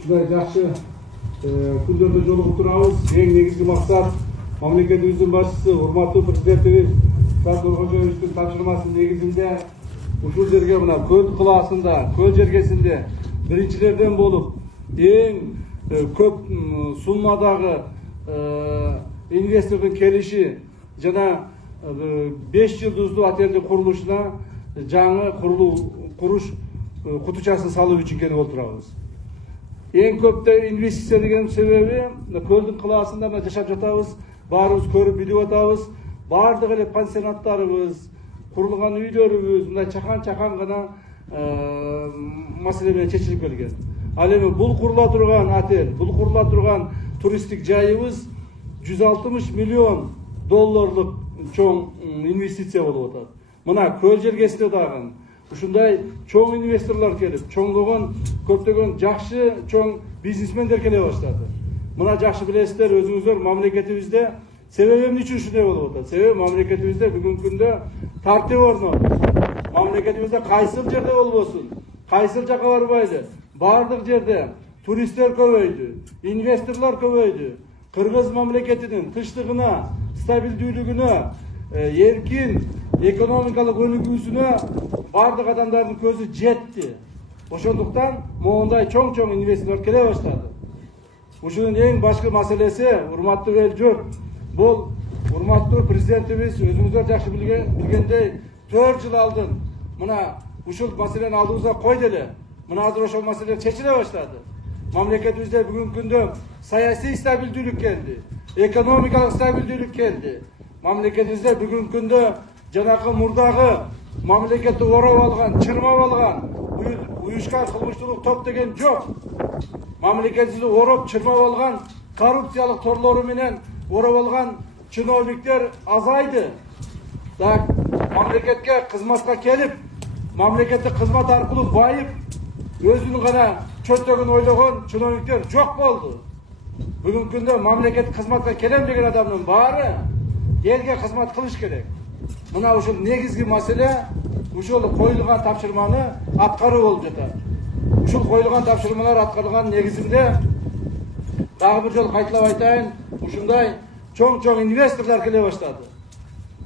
ушундай жакшы күндөрдө жолугуп турабыз. Эң негизги максат мамлекетибиздин башчысы урматтуу президентибиз Садыр Тургунжоевичтин тапшырмасынын негизинде ушул жерге мына көл кылаасында, көл жергесинде биринчилерден болуп эң көп суммадагы инвестордун келиши жана 5 жылдыздуу отелдин курулушуна жаңы куруш кутучасын салуу үчүн келип отурабыз. Эң көп инвестиция деген себеби көлдүн кылаасында жашап жатабыз, баарыбыз көрүп билип атабыз. Бардык эле пансионаттарыбыз, курулган үйлөрүбүз мындай чакан гана маселе менен чечилип келген. Ал эми бул курула турган отель, бул курула турган туристтик жайыбыз 160 миллион долларлык чоң инвестиция болуп атат. Мына көл жергесинде дагы ушундай чоң инвесторлор келип, чоңдогон көптөгөн жакшы чоң бизнесмендер келе баштады. Мына жакшы билесиздер, өзүңүздөр мамлекетибизде себеби эмне үчүн ушундай болуп атат? Себеби мамлекетибизде бүгүнкү күндө тартип орнотуп, мамлекетибизде кайсыл жерде болбосун, кайсыл жака барбайлы, бардык жерде туристтер көбөйдү, инвесторлор көбөйдү. Кыргыз мамлекетинин тынчтыгына, стабилдүүлүгүнө, эркин экономикалык өнүгүүсүнө бардык адамдардын көзү жетти. Ошондуктан моундай чоң инвесторлор келе баштады. Ушунун эң башкы маселеси, урматтуу эл журт, бул урматтуу президентибиз өзүңүздөр жакшы билгендей 4 жыл алдын мына ушул маселени алдыбызга койду эле. Мына азыр ошол маселе чечиле баштады. Мамлекетибизде бүгүнкү күндө саясий стабилдүүлүк келди, экономикалык стабилдүүлүк келди. Мамлекетибизде бүгүнкү күндө жанакы мурдагы мамлекетти ороп алган, чырмап алган уюшкан кылмыштуулук топ деген жок. Мамлекетибизди ороп, чырмап алган коррупциялык торлору менен ороп алган чиновниктер азайды. Так, мамлекетке кызматка келип, мамлекеттик кызмат аркылуу байып, өзүнүн гана чөтөгүн ойлогон чиновниктер жок болду. Бүгүнкү күндө мамлекеттик кызматка келем деген адамдын баары элге кызмат кылыш керек. Мына ушул негизги маселе ушул коюлган тапшырманы аткаруу болуп жатат. Ушул коюлган тапшырмалар аткарылган негизинде дагы бир жолу кайталап айтайын, ушундай чоң инвесторлор келе баштады.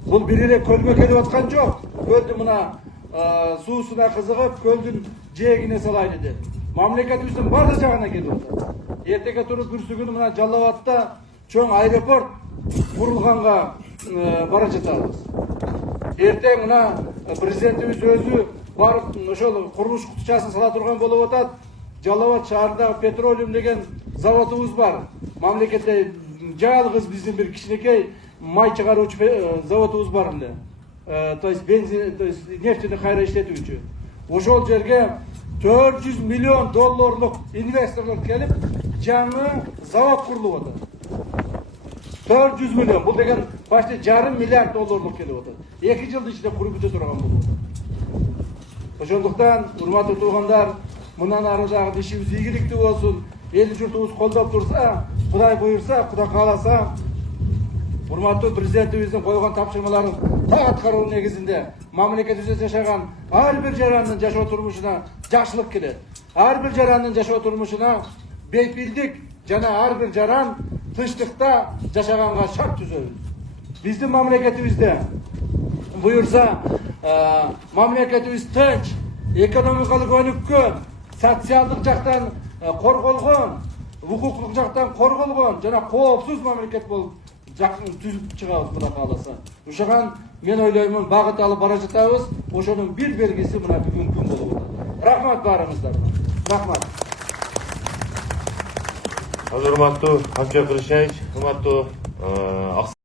Бул бир эле көлгө келип аткан жок. Көлдүн мына суусуна кызыгып, көлдүн жээгине салайлы деп. Мамлекетибиздин бардык жагына келип атат. Эртеге туруп бүрсүгүн мына Жалал Абадта чоң аэропорт курулганга бара жатабыз. Эртең мына президентибиз өзү барып ошол курулуш кутучасын сала турган болуп атат. Жалал Абад шаарындагы Петролиум деген заводубуз бар. Мамлекетте жалгыз биздин бир кичинекей май чыгаруучу заводубуз бар эле. То есть бензин, то есть нефтени кайра иштетүүчү. Ошол жерге 400 миллион долларлык инвесторлор келип, жаңы завод курулуп атат. 400 миллион, бул деген почти жарым миллиард долларлык келип атат. 2 жылдын ичинде куруп бүтө турган болуп атат. Ошондуктан, урматтуу туугандар, мындан ары дагы ишибиз ийгиликтүү болсун, эл журтубуз колдоп турса, Кудай буйрса, Кудай кааласа, урматтуу президентибиздин койгон тапшырмаларын так аткаруу негизинде мамлекетибизде жашаган ар бир жарандын жашоо турмушуна жакшылык келет. Ар бир жарандын жашоо турмушуна бейпилдик жана ар бир жаран тынчтыкта жашаганга шарт түзөбүз. Биздин мамлекетибизде буйрса мамлекетибиз тынч, экономикалык өнүккөн, социалдык жактан корголгон, укуктук жактан корголгон жана коопсуз мамлекет болуп түзүп чыгабыз Кудай кааласа. Ушуган мен ойлоймун багыт алып бара жатабыз. Ошонун бир белгиси мына бүгүнкү күн болуп атат. Рахмат баарыңыздарга. Рахмат. Урматтуу Камчы Кырышаевич, урматтуу